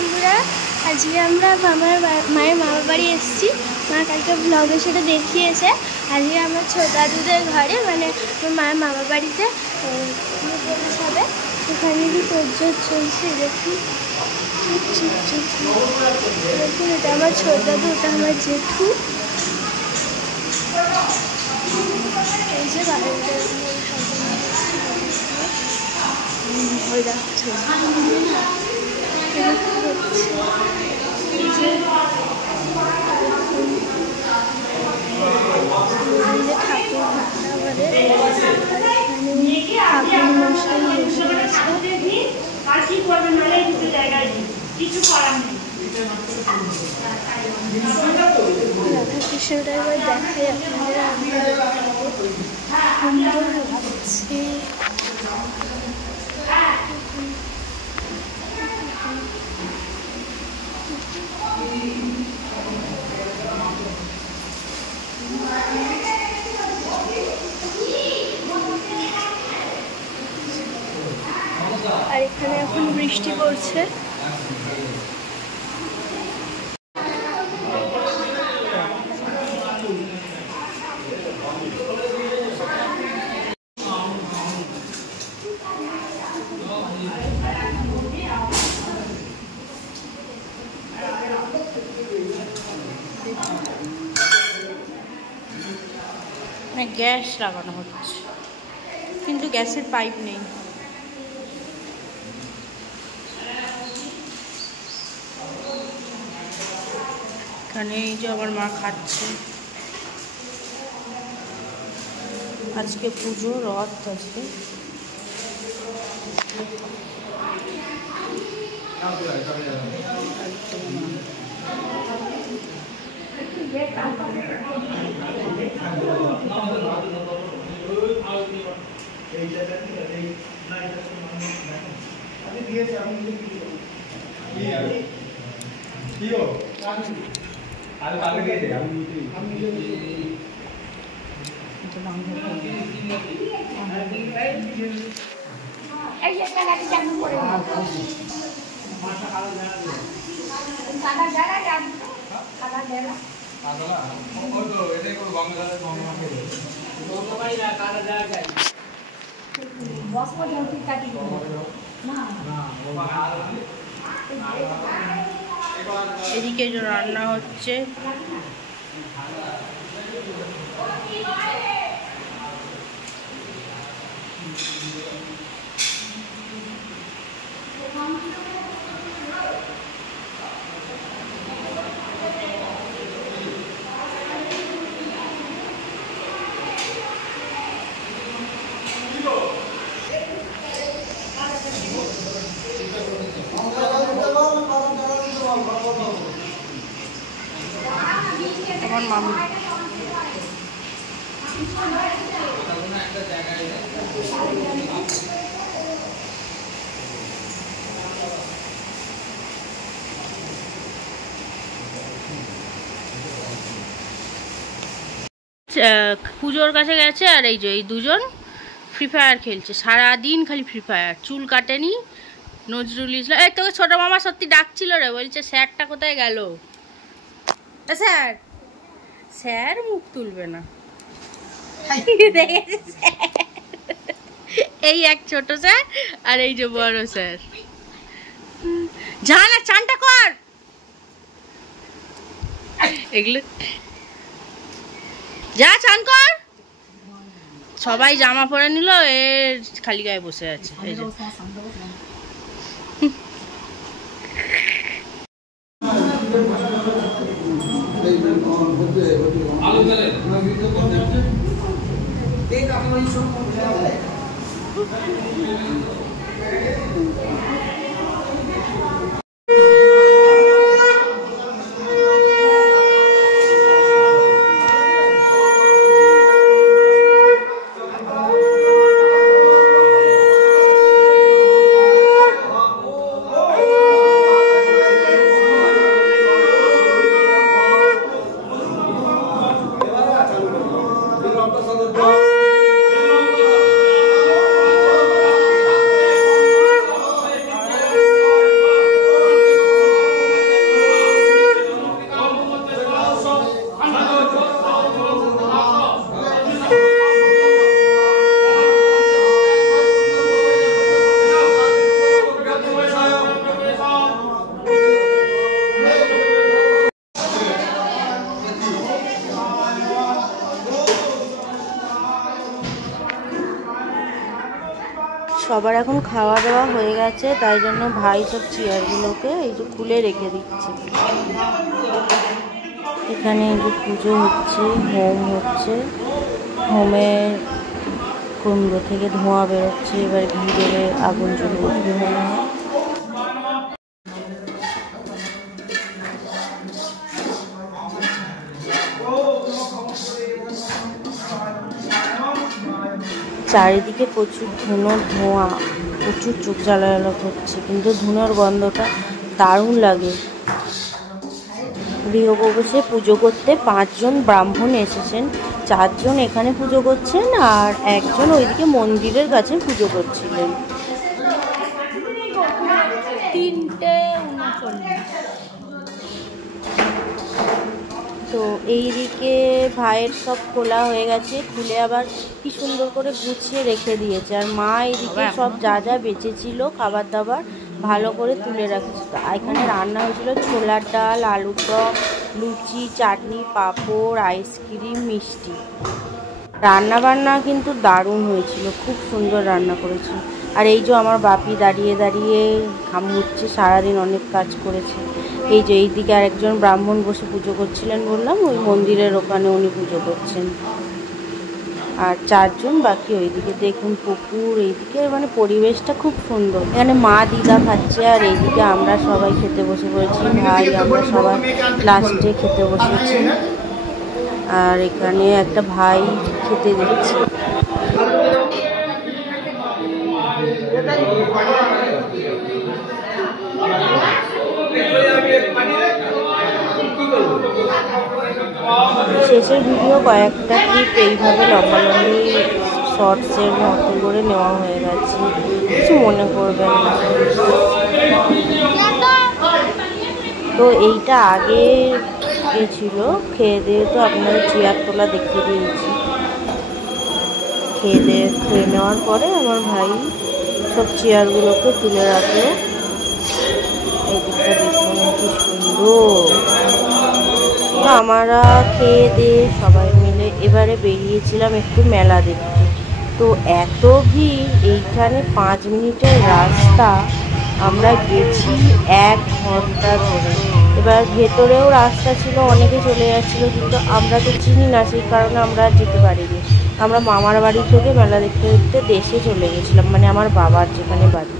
বন্ধুরা, আজকে আমরা আমার মায়ের মামার বাড়ি এসেছি। মা কালকে ব্লগে সেটা দেখিয়েছে। আজকে আমার ছোট দাদুদের ঘরে, মানে আমার মায়ের মামার বাড়িতে হবে। ওখানে কি তোরজোর চলছে দেখুন। দেখুন, এটা আমার ছোট দাদু, ওটা আমার জেঠু। এই যে বাড়িটা ওই দেখছে ঠাকুর মশাই বসে আছে। রাধাকৃষ্ণটা এবার দেখাই আপনাদের। সুন্দর লাগছে। আর এখানে এখন বৃষ্টি পড়ছে। গ্যাস লাগানো হচ্ছে, কিন্তু গ্যাসের পাইপ নেই। এখানে এই যে আমার মা খাচ্ছে। আজকে পুজো, রথ আছে। এদিকে রান্না হচ্ছে। আমার মামি পুজোর কাছে গেছে, আর এই যে এই দুজন ফ্রি ফায়ার খেলছে সারাদিন, খালি ফ্রি ফায়ার। চুল কাটেনি নজরুল ইসলাম। এই তোকে ছোট মামা সত্যি ডাকছিল রে, বলছে স্যারটা কোথায় গেল। স্যার স্যার মুখ তুলবে না। এই এক ছোট স্যার আর এই যে বড় স্যার। যা না, চানটা কর। এগুলো যা, চান কর। সবাই জামা পরে নিল, এ খালি গায়ে বসে আছে। এই যে সবার এখন খাওয়া দাওয়া হয়ে গেছে, তাই জন্য ভাই সব চেয়ারগুলোকে এই যে খুলে রেখে দিচ্ছে। এখানে এই যে পুজো হচ্ছে, হোম হচ্ছে, হোমের কুণ্ড থেকে ধোঁয়া বেরোচ্ছে, এবার ঘি দেবে, আগুন জ্বলে উঠবে। চারিদিকে প্রচুর ধোঁয়া, প্রচুর চোখ জ্বালা করছে, কিন্তু ধুনোর গন্ধটা দারুণ লাগে। গৃহপ্রবেশে পুজো করতে 5 জন ব্রাহ্মণ এসেছেন, 4 জন এখানে পুজো করছেন আর একজন ওইদিকে মন্দিরের কাছে পুজো করছিলেন। 3:39। তো এইদিকে ভাইয়ের সব খোলা হয়ে গেছে, খুলে আবার কি সুন্দর করে গুছিয়ে রেখে দিয়েছে। আর মা এইদিকে সব যা যা বেঁচেছিল খাবার দাবার ভালো করে তুলে রাখছে। এখানে রান্না হয়েছিল ছোলার ডাল, আলুর দম, লুচি, চাটনি, পাঁপড়, আইসক্রিম, মিষ্টি। রান্না বান্না কিন্তু দারুণ হয়েছিল, খুব সুন্দর রান্না করেছে। আর এই যে আমার বাপি দাঁড়িয়ে দাঁড়িয়ে ঘাম মুছছে, সারাদিন অনেক কাজ করেছে। এই যে এইদিকে আরেকজন ব্রাহ্মণ বসে পুজো করছিলেন, বললাম ওই মন্দিরের ওখানে উনি পুজো করছেন। আর 4 জন বাকি ওইদিকে। দেখুন পুকুর, এইদিকে মানে পরিবেশটা খুব সুন্দর। এখানে মা দিদা খাচ্ছে আর এইদিকে আমরা সবাই খেতে বসে পড়েছি। ভাই আমরা সবাই লাস্টে খেতে বসেছি। আর এখানে একটা ভাই খেতে দিচ্ছে। শেষের ভিডিও কয়েকটা ক্লিপ এইভাবে লম্বালম্বি শর্টসের মতো করে নেওয়া হয়ে গেছে, কিছু মনে করবেন না। তো এইটা আগে ছিল, খেয়ে দিয়ে তো আপনাদের চেয়ার তোলা দেখিয়ে দিয়েছি। খেয়ে নেওয়ার পরে আমার ভাই সব চেয়ারগুলোকে তুলে রাখলো। এই দিকটা দেখুন কি সুন্দর। তো আমরা খেয়ে দিয়ে সবাই মিলে এবারে বেরিয়েছিলাম একটু মেলা দেখতে। তো এত ভিড়, এইখানে 5 মিনিটের রাস্তা আমরা গেছি 1 ঘন্টা ধরে। এবার ভেতরেও রাস্তা ছিল, অনেকে চলে যাচ্ছিলো, কিন্তু আমরা তো চিনি না, সেই কারণে আমরা যেতে পারিনি। আমরা মামার বাড়ি থেকে মেলা দেখতে দেখতে দেশে চলে গেছিলাম, মানে আমার বাবার যেখানে বাড়ি।